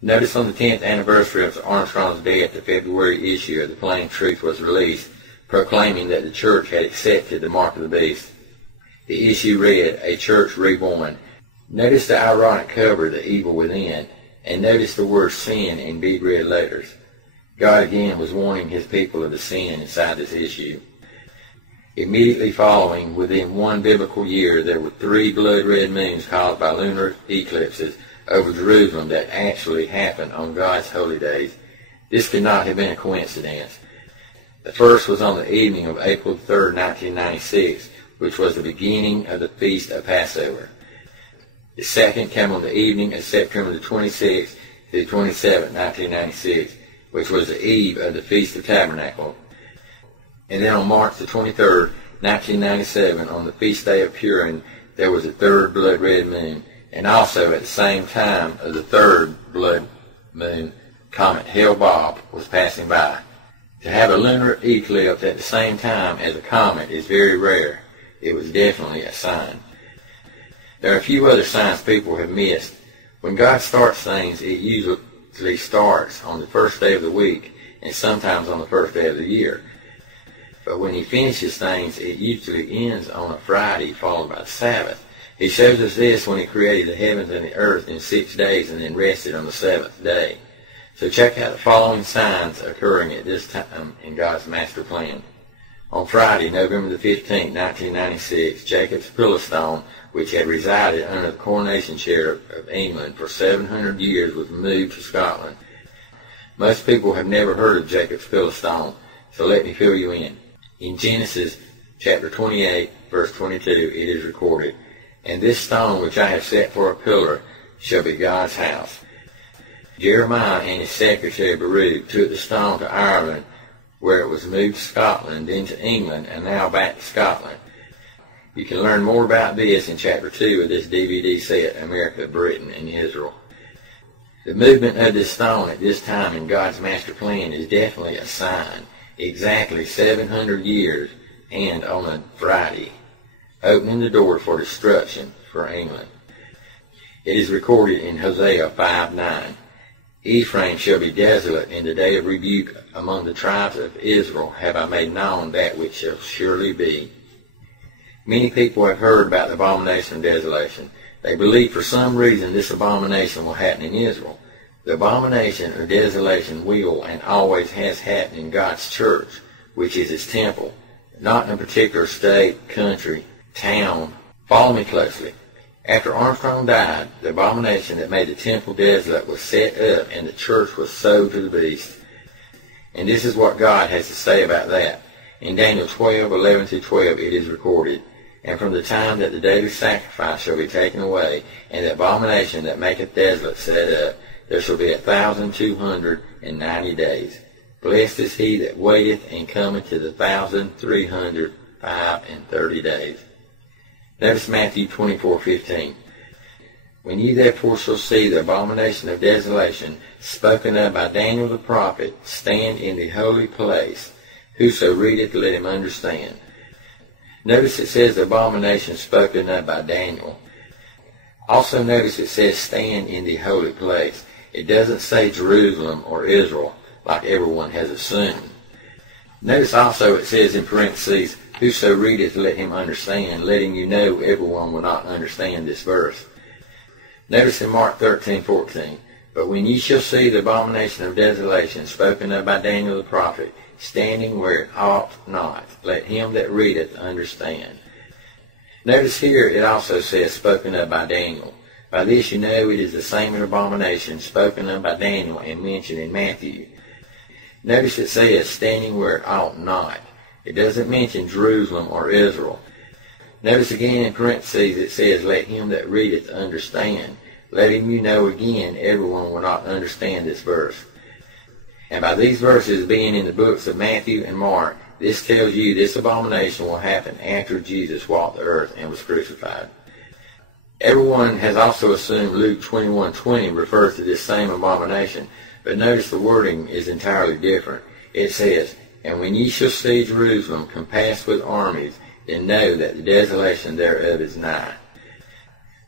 Notice on the 10th anniversary of Armstrong's death, the February issue of the Plain Truth was released, proclaiming that the church had accepted the mark of the beast. The issue read, "A Church Reborn." Notice the ironic cover, "The Evil Within," and notice the word sin in big red letters. God again was warning his people of the sin inside this issue. Immediately following, within one biblical year, there were 3 blood-red moons caused by lunar eclipses over Jerusalem that actually happened on God's holy days. This could not have been a coincidence. The first was on the evening of April 3rd, 1996, which was the beginning of the Feast of Passover. The second came on the evening of September the 26th to the 27th, 1996, which was the eve of the Feast of Tabernacles. And then on March the 23rd, 1997, on the feast day of Purim, there was a 3rd blood-red moon. And also at the same time of the 3rd blood moon, comet Hale-Bopp was passing by. To have a lunar eclipse at the same time as a comet is very rare. It was definitely a sign. There are a few other signs people have missed. When God starts things, it usually starts on the first day of the week, and sometimes on the first day of the year. But when he finishes things, it usually ends on a Friday, followed by the Sabbath. He shows us this when he created the heavens and the earth in 6 days and then rested on the 7th day. So check out the following signs occurring at this time in God's master plan. On Friday, November the 15th, 1996, Jacob's pillow stone, which had resided under the coronation chair of England for 700 years, was moved to Scotland. Most people have never heard of Jacob's pillow stone, so let me fill you in. In Genesis chapter 28, verse 22, it is recorded, "And this stone which I have set for a pillar shall be God's house." Jeremiah and his secretary Baruch took the stone to Ireland, where it was moved to Scotland, then to England, and now back to Scotland. You can learn more about this in chapter 2 of this DVD set, America, Britain, and Israel. The movement of this stone at this time in God's master plan is definitely a sign. Exactly 700 years, and on a Friday, opening the door for destruction for England. It is recorded in Hosea 5:9. "Ephraim shall be desolate in the day of rebuke. Among the tribes of Israel have I made known that which shall surely be." Many people have heard about the abomination of desolation. They believe for some reason this abomination will happen in Israel. The abomination of desolation will and always has happened in God's church, which is his temple, not in a particular state, country, town. Follow me closely. After Armstrong died, the abomination that made the temple desolate was set up, and the church was sold to the beast. And this is what God has to say about that. In Daniel 12:11-12 it is recorded, "And from the time that the daily sacrifice shall be taken away, and the abomination that maketh desolate set up, there shall be 1,290 days. Blessed is he that waiteth and cometh to the 1,335 days." Notice Matthew 24:15. "When ye therefore shall see the abomination of desolation spoken of by Daniel the prophet stand in the holy place, whoso readeth, let him understand." Notice it says the abomination spoken of by Daniel. Also notice it says stand in the holy place. It doesn't say Jerusalem or Israel, like everyone has assumed. Notice also it says in parentheses, "Whoso readeth, let him understand," letting you know everyone will not understand this verse. Notice in Mark 13:14, "But when ye shall see the abomination of desolation spoken of by Daniel the prophet, standing where it ought not, let him that readeth understand." Notice here it also says spoken of by Daniel. By this you know it is the same abomination spoken of by Daniel and mentioned in Matthew. Notice it says standing where it ought not. It doesn't mention Jerusalem or Israel. Notice again in parentheses it says let him that readeth understand, letting you know again everyone will not understand this verse. And by these verses being in the books of Matthew and Mark, this tells you this abomination will happen after Jesus walked the earth and was crucified. Everyone has also assumed Luke 21:20 refers to this same abomination, but notice the wording is entirely different. It says, "And when ye shall see Jerusalem compassed with armies, then know that the desolation thereof is nigh."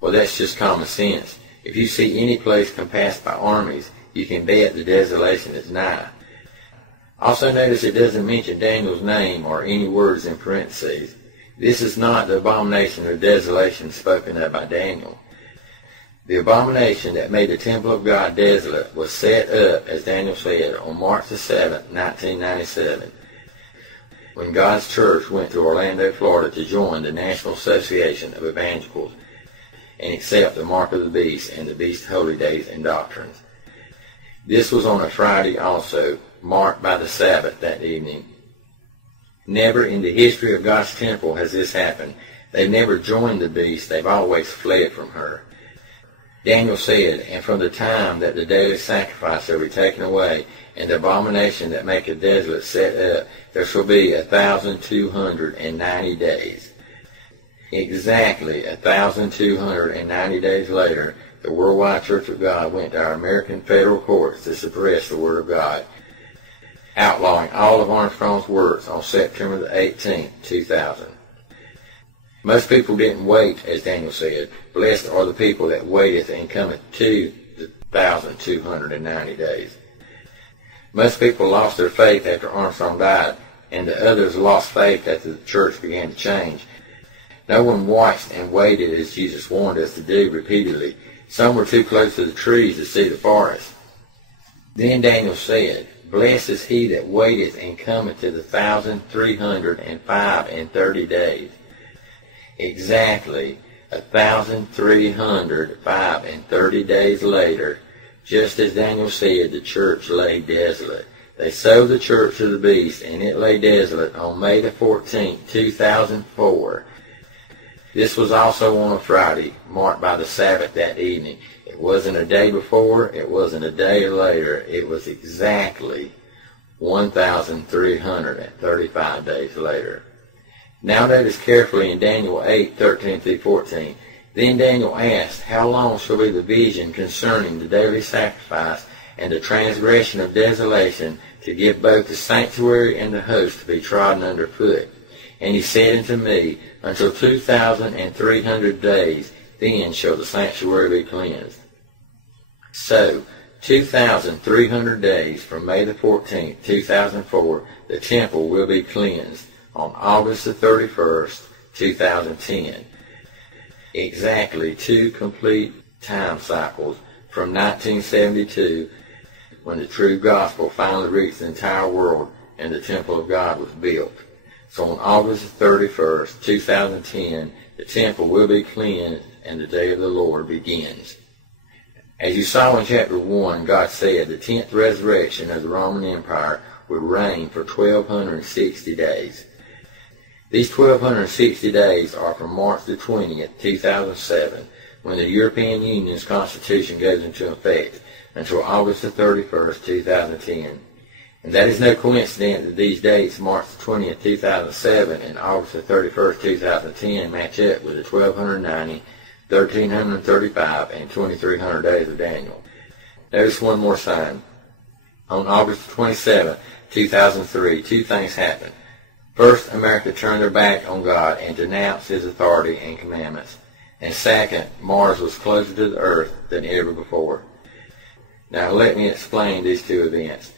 Well, that's just common sense. If you see any place compassed by armies, you can bet the desolation is nigh. Also notice it doesn't mention Daniel's name or any words in parentheses. This is not the abomination of desolation spoken of by Daniel. The abomination that made the temple of God desolate was set up, as Daniel said, on March the 7th, 1997, when God's church went to Orlando, Florida to join the National Association of Evangelicals and accept the mark of the beast and the beast's holy days and doctrines. This was on a Friday also, marked by the Sabbath that evening. Never in the history of God's temple has this happened. They've never joined the beast, they've always fled from her. Daniel said, and from the time that the daily sacrifice shall be taken away, and the abomination that maketh desolate set up, there shall be 1,290 days. Exactly 1,290 days later, the Worldwide Church of God went to our American federal courts to suppress the Word of God, outlawing all of Armstrong's works on September the 18th, 2000. Most people didn't wait, as Daniel said. Blessed are the people that waiteth and cometh to the 1,290 days. Most people lost their faith after Armstrong died, and the others lost faith after the church began to change. No one watched and waited as Jesus warned us to do repeatedly. Some were too close to the trees to see the forest. Then Daniel said, Blessed is he that waiteth and cometh to the 1,305 and 30 days. Exactly 1,305 and 30 days later, just as Daniel said, the church lay desolate. They sold the church to the beast, and it lay desolate on May the 14th, 2004. This was also on a Friday, marked by the Sabbath that evening. It wasn't a day before, it wasn't a day later, it was exactly 1,335 days later. Now notice carefully in Daniel 8:13-14. Then Daniel asked, How long shall be the vision concerning the daily sacrifice and the transgression of desolation, to give both the sanctuary and the host to be trodden under foot? And he said unto me, Until 2,300 days, then shall the sanctuary be cleansed. So, 2,300 days from May the 14th, 2004, the temple will be cleansed on August the 31st, 2010. Exactly 2 complete time cycles from 1972, when the true gospel finally reached the entire world and the temple of God was built. So on August the 31st, 2010, the temple will be cleansed and the day of the Lord begins. As you saw in chapter 1, God said the 10th resurrection of the Roman Empire would reign for 1,260 days. These 1,260 days are from March the 20th, 2007, when the European Union's constitution goes into effect, until August the 31st, 2010. And that is no coincidence that these dates, March the 20th, 2007 and August the 31st, 2010, match up with the 1,290, 1,335, and 2,300 days of Daniel. Notice one more sign. On August 27th, 2003, 2 things happened. First, America turned their back on God and denounced His authority and commandments. And second, Mars was closer to the earth than ever before. Now let me explain these 2 events.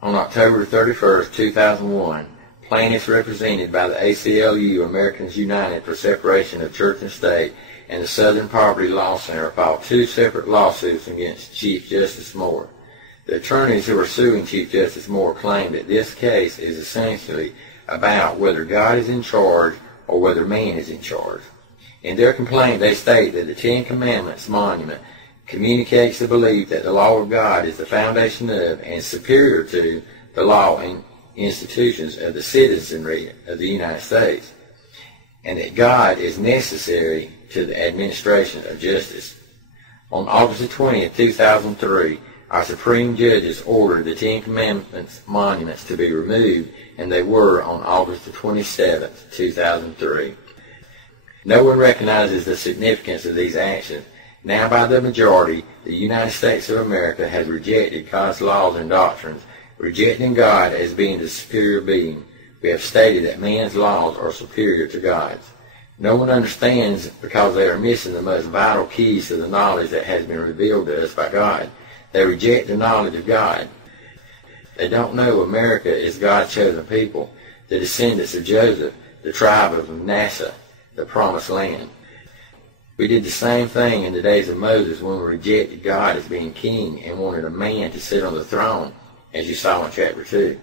On October 31st, 2001, plaintiffs represented by the ACLU, Americans United for Separation of Church and State, and the Southern Poverty Law Center filed 2 separate lawsuits against Chief Justice Moore. The attorneys who are suing Chief Justice Moore claim that this case is essentially about whether God is in charge or whether man is in charge. In their complaint, they state that the 10 Commandments monument communicates the belief that the law of God is the foundation of and superior to the law and institutions of the citizenry of the United States, and that God is necessary to the administration of justice. On August the 20th, 2003, our Supreme Judges ordered the 10 Commandments monuments to be removed, and they were on August the 27th, 2003. No one recognizes the significance of these actions. Now by the majority, the United States of America has rejected God's laws and doctrines. Rejecting God as being the superior being, we have stated that man's laws are superior to God's. No one understands because they are missing the most vital keys to the knowledge that has been revealed to us by God. They reject the knowledge of God. They don't know America is God's chosen people, the descendants of Joseph, the tribe of Manasseh, the promised land. We did the same thing in the days of Moses when we rejected God as being king and wanted a man to sit on the throne, as you saw in chapter 2.